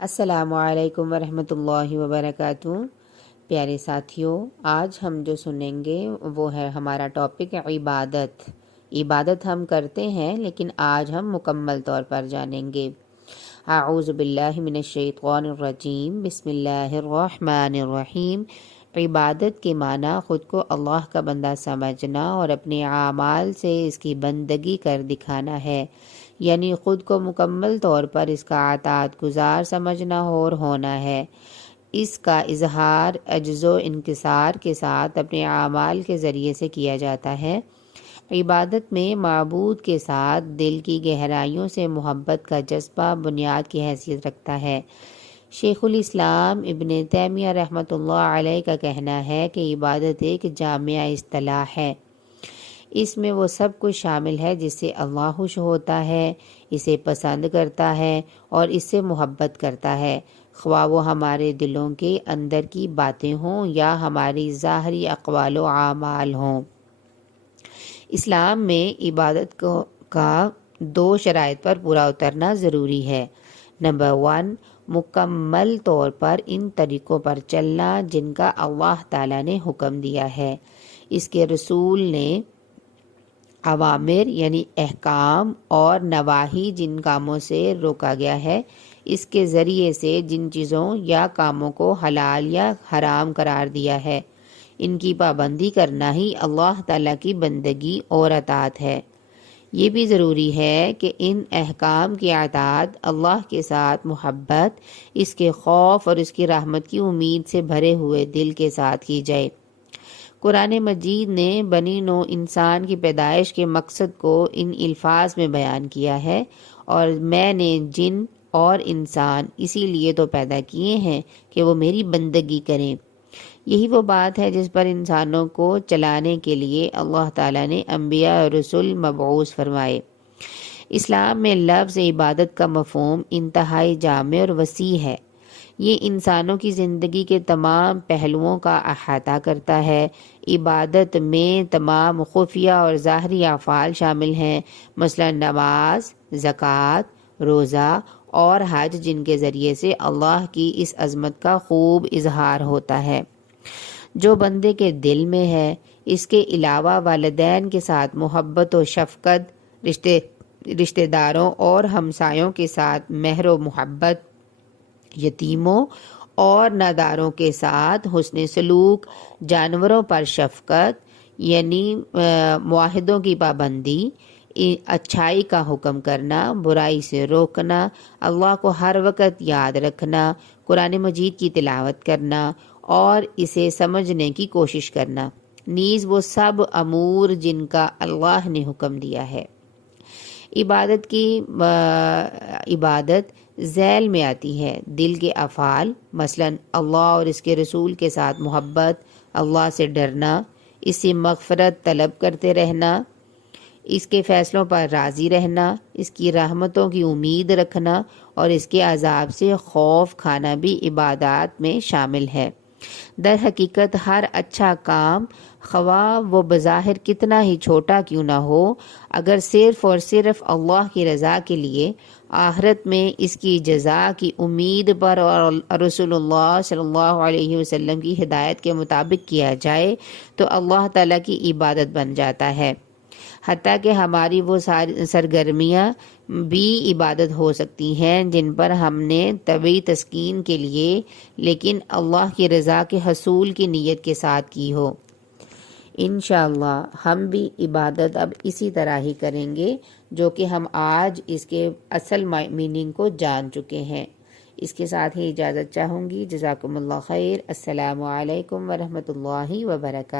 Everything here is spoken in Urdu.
السلام علیکم ورحمۃ اللہ وبرکاتہ۔ پیارے ساتھیوں، آج ہم جو سنیں گے وہ ہے ہمارا ٹاپک عبادت۔ عبادت ہم کرتے ہیں لیکن آج ہم مکمل طور پر جانیں گے۔ اعوذ باللہ من الشیطان الرجیم، بسم اللہ الرحمن الرحیم۔ عبادت کے معنی خود کو اللہ کا بندہ سمجھنا اور اپنے اعمال سے اس کی بندگی کر دکھانا ہے، یعنی خود کو مکمل طور پر اس کا اطاعت گزار سمجھنا اور ہونا ہے۔ اس کا اظہار عجز و انکسار کے ساتھ اپنے اعمال کے ذریعے سے کیا جاتا ہے۔ عبادت میں معبود کے ساتھ دل کی گہرائیوں سے محبت کا جذبہ بنیاد کی حیثیت رکھتا ہے۔ شیخ الاسلام ابن تیمیہ رحمۃ اللہ علیہ کا کہنا ہے کہ عبادت ایک جامع اصطلاح ہے۔ اس میں وہ سب کچھ شامل ہے جس سے اللہ خوش ہوتا ہے، اسے پسند کرتا ہے اور اس سے محبت کرتا ہے، خواہ وہ ہمارے دلوں کے اندر کی باتیں ہوں یا ہماری ظاہری اقوال و اعمال ہوں۔ اسلام میں عبادت کا دو شرائط پر پورا اترنا ضروری ہے۔ نمبر 1، مکمل طور پر ان طریقوں پر چلنا جن کا اللہ تعالیٰ نے حکم دیا ہے، اس کے رسول نے اوامر یعنی احکام اور نواہی جن کاموں سے روکا گیا ہے، اس کے ذریعے سے جن چیزوں یا کاموں کو حلال یا حرام قرار دیا ہے، ان کی پابندی کرنا ہی اللہ تعالیٰ کی بندگی اور اطاعت ہے۔ یہ بھی ضروری ہے کہ ان احکام کی اطاعت اللہ کے ساتھ محبت، اس کے خوف اور اس کی رحمت کی امید سے بھرے ہوئے دل کے ساتھ کی جائے۔ قرآن مجید نے بنی نوع انسان کی پیدائش کے مقصد کو ان الفاظ میں بیان کیا ہے، اور میں نے جن اور انسان اسی لیے تو پیدا کیے ہیں کہ وہ میری بندگی کریں۔ یہی وہ بات ہے جس پر انسانوں کو چلانے کے لیے اللہ تعالیٰ نے انبیاء اور رسول مبعوث فرمائے۔ اسلام میں لفظ عبادت کا مفہوم انتہائی جامع اور وسیع ہے۔ یہ انسانوں کی زندگی کے تمام پہلوؤں کا احاطہ کرتا ہے۔ عبادت میں تمام خفیہ اور ظاہری افعال شامل ہیں، مثلا نماز، زکوٰۃ، روزہ اور حج، جن کے ذریعے سے اللہ کی اس عظمت کا خوب اظہار ہوتا ہے جو بندے کے دل میں ہے۔ اس کے علاوہ والدین کے ساتھ محبت و شفقت، رشتہ داروں اور ہمسایوں کے ساتھ مہر و محبت، یتیموں اور ناداروں کے ساتھ حسن سلوک، جانوروں پر شفقت یعنی معاہدوں کی پابندی، اچھائی کا حکم کرنا، برائی سے روکنا، اللہ کو ہر وقت یاد رکھنا، قرآن مجید کی تلاوت کرنا اور اسے سمجھنے کی کوشش کرنا، نیز وہ سب امور جن کا اللہ نے حکم دیا ہے۔ عبادت ذیل میں آتی ہے دل کے افعال، مثلا اللہ اور اس کے رسول کے ساتھ محبت، اللہ سے ڈرنا، اس سے مغفرت طلب کرتے رہنا، اس کے فیصلوں پر راضی رہنا، اس کی رحمتوں کی امید رکھنا اور اس کے عذاب سے خوف کھانا بھی عبادات میں شامل ہے۔ در حقیقت ہر اچھا کام، خواہ وہ بظاہر کتنا ہی چھوٹا کیوں نہ ہو، اگر صرف اور صرف اللہ کی رضا کے لیے، آخرت میں اس کی جزا کی امید پر اور رسول اللہ صلی اللہ علیہ وسلم کی ہدایت کے مطابق کیا جائے تو اللہ تعالیٰ کی عبادت بن جاتا ہے۔ حتیٰ کہ ہماری وہ سرگرمیاں بھی عبادت ہو سکتی ہیں جن پر ہم نے طبعی تسکین کے لیے لیکن اللہ کی رضا کے حصول کی نیت کے ساتھ کی ہو۔ انشاءاللہ ہم بھی عبادت اب اسی طرح ہی کریں گے جو کہ ہم آج اس کے اصل میننگ کو جان چکے ہیں۔ اس کے ساتھ ہی اجازت چاہوں گی۔ جزاکم اللہ خیر۔ السلام علیکم ورحمۃ اللہ وبرکاتہ۔